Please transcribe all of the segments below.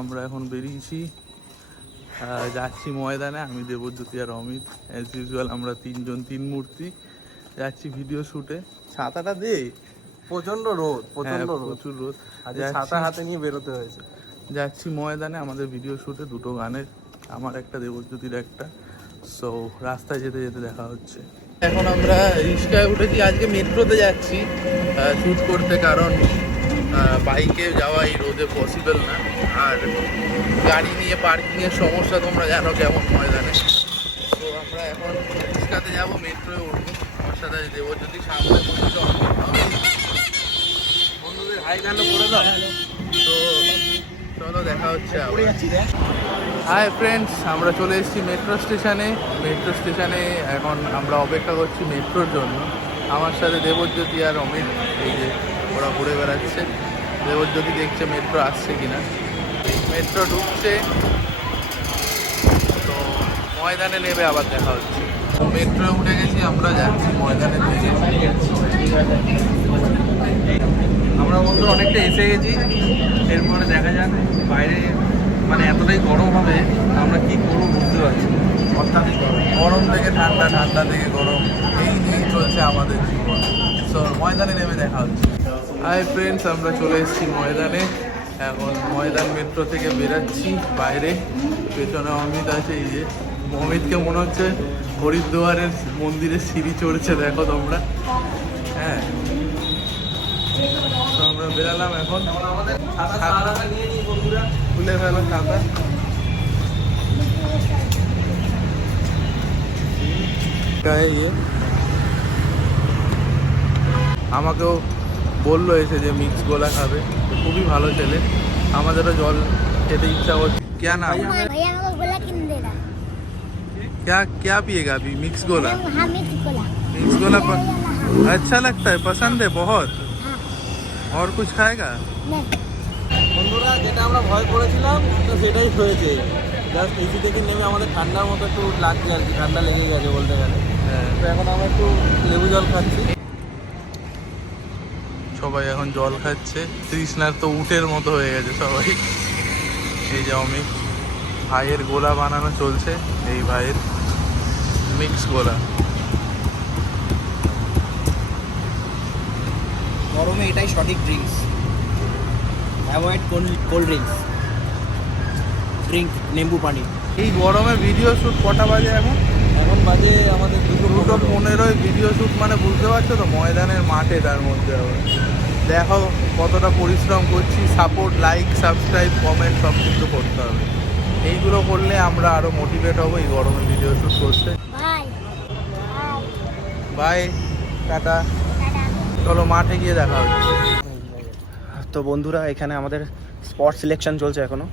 আমরা এখন বেরিয়েছি। যাচ্ছি ময়দানে আমি দেবজ্যোতি আর অমিত। অ্যাজ ইউজুয়াল আমরা তিনজন তিন মূর্তি। যাচ্ছি ভিডিও শুটে ছাতাটা দে। প্রচণ্ড রোদ হ্যাঁ, প্রচণ্ড রোদ। প্রচুর রোদ। আজ ছাতা হাতে নিয়ে বেরোতে হয়েছে। যাচ্ছি ময়দানে আমাদের ভিডিও শুটে দুটো গানের আমার একটা দেবজ্যোতির একটা। সো রাস্তায় যেতে যেতে দেখা হচ্ছে। এখন আমরা রিক্সায় উঠেছি। আজকে মেট্রোতে যাচ্ছি শ্যুট করতে কারণ বাইকে যাওয়া এই রোদে পসিবল না। আর গাড়ি নিয়ে পার্কিংয়ের সমস্যা তোমরা জানো কেমন ময়দানে। তো আমরা এখন রিক্সাতে যাব, মেট্রোয় উঠবো। আমার সাথে আছে দেবজ্যোতি, সামনে বন্ধুদের হাই গানটা করে দাও। তো চলো দেখা হচ্ছে হাই ফ্রেন্ডস আমরা চলে এসেছি মেট্রো স্টেশনে। মেট্রো স্টেশনে এখন আমরা অপেক্ষা করছি মেট্রোর জন্য। আমার সাথে দেবজ্যোতি আর অমিত, এই যে ওরা ঘুরে বেড়াচ্ছে। দেবজ্যোতি দেখছে মেট্রো আসছে কিনা। মেট্রো ঢুকছে, তো ময়দানে নেবে আবার দেখা হচ্ছে। তো মেট্রো উঠে গেছি, আমরা যাচ্ছি ময়দানের দিকে আমরা বন্ধু অনেকটা এসে গেছি, এরপরে দেখা যাক বাইরে মানে এতটাই গরম হবে, আমরা কি করব বুঝতে পারছি অর্থাৎ গরম থেকে ঠান্ডা ঠান্ডা থেকে গরম, এই নিয়েই চলছে আমাদের জীবন। সো ময়দানে নেমে দেখা হচ্ছে। হাই ফ্রেন্ডস আমরা চলে এসেছি ময়দানে। এখন ময়দান মেট্রো থেকে বেরাচ্ছি বাইরে। পেছনে অমিত আছে, এই যে। অমিতকে মনে হচ্ছে হরিদ্বারের মন্দিরের সিঁড়ি চড়ছে, দেখো তোমরা। হ্যাঁ। তো আমরা বেরালাম এখন। খুলে ফেলো খাতা। ইয়ে। আমাকেও বললো এসে যে মিক্স গোলা খাবে তো খুবই ভালো ছেলে আমাদেরও জল খেতে ইচ্ছা করছে क्या नाम है भैया मेरे को गोला किन देगा क्या क्या पिएगा अभी मिक्स गोला हाँ मिक्स गोला मिक्स गोला प... अच्छा लगता है पसंद है बहुत हाँ और कुछ खाएगा नहीं বন্ধুরা যেটা আমরা ভয় করেছিলাম তো সেটাই হয়েছে জাস্ট এসি থেকে নেমে আমাদের ঠান্ডার মতো একটু লাগছে আর কি ঠান্ডা লেগে গেছে বলতে গেলে হ্যাঁ তো এখন আমরা একটু লেবু জল খাচ্ছি সবাই এখন জল খাচ্ছে। তৃষ্ণার তো উটের মতো হয়ে গেছে সবাই। এই যে অমিত ভাইয়ের গোলা বানানো চলছে এই ভাইয়ের মিক্স গোলা। গরমে এটাই সঠিক drinks avoid cold drinks drink নেম্বু পানি। এই গরমে ভিডিও শ্যুট কটা বাজে এখন? এখন বাজে আমাদের দুটো দুটো পনেরো। পনেরোয় ভিডিও শ্যুট মানে বুঝতে পারছ তো ময়দানের মাঠে তার মধ্যে আবার। দেখো কতটা পরিশ্রম করছি সাপোর্ট লাইক সাবস্ক্রাইব কমেন্ট সব কিছু করতে হবে। এইগুলো করলে আমরা আরও মোটিভেট হব এই গরমে ভিডিও শুট করতে। বাই টাটা চলো মাঠে গিয়ে দেখা হচ্ছে তো বন্ধুরা এখানে আমাদের স্পট সিলেকশন চলছে এখনও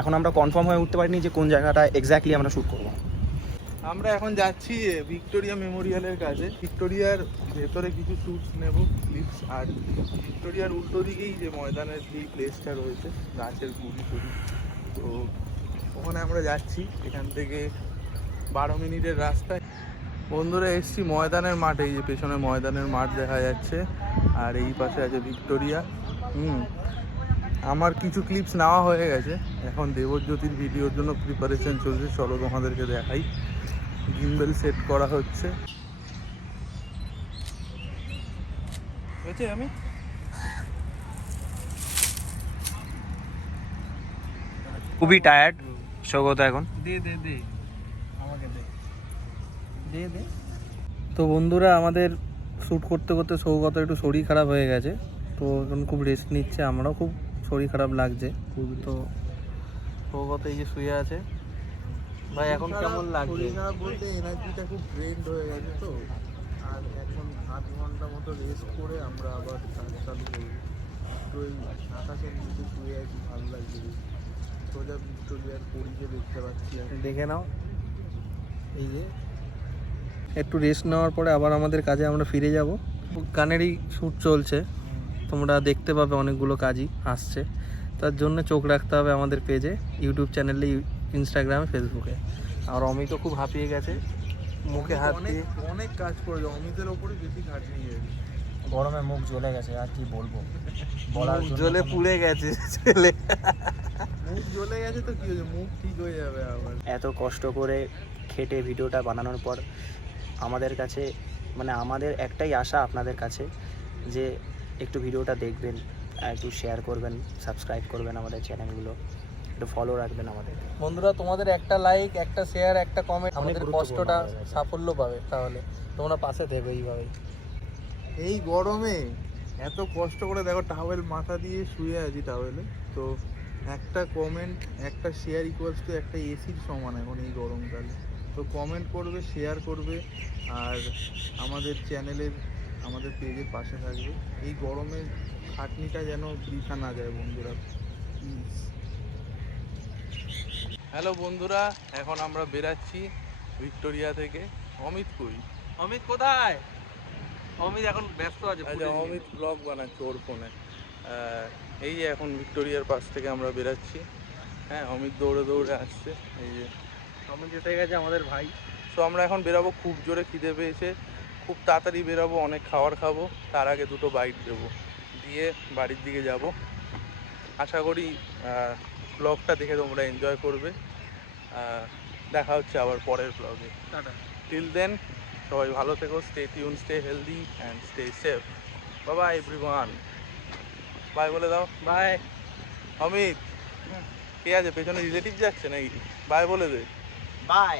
এখন আমরা কনফার্ম হয়ে উঠতে পারিনি যে কোন জায়গাটা এক্স্যাক্টলি আমরা শ্যুট করব। আমরা এখন যাচ্ছি ভিক্টোরিয়া মেমোরিয়ালের কাছে। ভিক্টোরিয়ার ভেতরে কিছু শ্যুটস নেব ক্লিপস আর ভিক্টোরিয়ার উল্টো দিকেই যে ময়দানের যেই প্লেসটা রয়েছে, গাছের গুড়ি টুড়ি। তো ওখানে আমরা যাচ্ছি, এখান থেকে বারো মিনিটের রাস্তায়। বন্ধুরা, এসছি ময়দানের মাঠে, এই যে পেছনে ময়দানের মাঠ দেখা যাচ্ছে, আর এই পাশে আছে ভিক্টোরিয়া। হুম, আমার কিছু ক্লিপস নেওয়া হয়ে গেছে। এখন দেবজ্যোতির ভিডিওর জন্য প্রিপারেশন চলছে, চলো তোমাদেরকে দেখাই। গিম্বেল সেট করা হচ্ছে। আমি? খুবই টায়ার্ড সৌগত এখন। দে দে দে। আমাকে দে। দে দে। তো বন্ধুরা আমাদের শ্যুট করতে করতে সৌগত একটু শরীর খারাপ হয়ে গেছে। তো এখন খুব রেস্ট নিচ্ছে আমরাও খুব শরীর খারাপ লাগছে। তো সৌগত এই যে শুয়ে আছে ভাই এখন কেমন লাগছে খারাপ বলতে এনার্জিটা খুব ড্রেন্ড হয়ে গেছে তো। আর এখন আধ ঘণ্টা মতো রেস্ট করে আমরা আবার কাজ চালু করব। তো এই আকাশের নিচে শুয়ে আছি ভালো লাগছে। সোজা ভিক্টোরিয়ার পরিচয় দেখতে পাচ্ছি দেখে নাও। এই যে একটু রেস্ট নেওয়ার পরে আবার আমাদের কাজে আমরা ফিরে যাব। গানেরই শ্যুট চলছে। তোমরা দেখতে পাবে অনেকগুলো কাজই আসছে। তার জন্য চোখ রাখতে হবে আমাদের পেজে ইউটিউব চ্যানেলে ইনস্টাগ্রামে ফেসবুকে আর অমিত খুব হাঁপিয়ে গেছে। মুখে হাত অনেক দিয়ে অনেক কাজ করেছে অমিতের ওপরে বেশি গেছে গরমে মুখ জ্বলে গেছে আর কি বলব? বলার জ্বলে পুড়ে গেছে ছেলে। মুখ জ্বলে গেছে তো কি হয়েছে? মুখ ঠিক হয়ে যাবে আবার। এত কষ্ট করে খেটে ভিডিওটা বানানোর পর আমাদের কাছে মানে আমাদের একটাই আশা আপনাদের কাছে যে একটু ভিডিওটা দেখবেন আর একটু শেয়ার করবেন সাবস্ক্রাইব করবেন আমাদের চ্যানেলগুলো একটু ফলো রাখবেন আমাদের। বন্ধুরা তোমাদের একটা লাইক একটা শেয়ার একটা কমেন্ট আমাদের কষ্টটা সাফল্য পাবে তাহলে তোমরা পাশে দেবে এইভাবেই। এই গরমে এত কষ্ট করে দেখো টাওয়েল মাথা দিয়ে শুয়ে আছি টাওয়েলে তো একটা কমেন্ট একটা শেয়ার ইকুয়ালস টু একটা এসির সমান এখন এই গরমকালে তো কমেন্ট করবে শেয়ার করবে আর আমাদের চ্যানেলের আমাদের পেজের পাশে থাকবে। এই গরমে খাটনিটা যেন বৃথা না যায় বন্ধুরা প্লিজ হ্যালো বন্ধুরা এখন আমরা বেরাচ্ছি ভিক্টোরিয়া থেকে। অমিত কই? অমিত কোথায়? অমিত এখন ব্যস্ত আছে আচ্ছা অমিত ব্লগ বানাচ্ছে ওর ফোনে এই যে এখন ভিক্টোরিয়ার পাশ থেকে আমরা বেরাচ্ছি। হ্যাঁ অমিত দৌড়ে দৌড়ে আসছে এই যে। অমিত যেতে গেছে আমাদের ভাই। সো আমরা এখন বেরাবো খুব জোরে খিদে পেয়েছে। খুব তাড়াতাড়ি বেরাবো অনেক খাবার খাব। তার আগে দুটো বাইট দেবো। দিয়ে বাড়ির দিকে যাব। আশা করি ব্লগটা দেখে তোমরা এনজয় করবে। দেখা হচ্ছে আবার পরের ব্লগে। টিল দেন সবাই ভালো থেকো stay tuned stay healthy and stay safe বাবা এভরিওয়ান বাই বলে দাও। বাই অমিত কে আছে? পেছনে রিলেটিভ যাচ্ছে নাকি? বাই বলে দে। বাই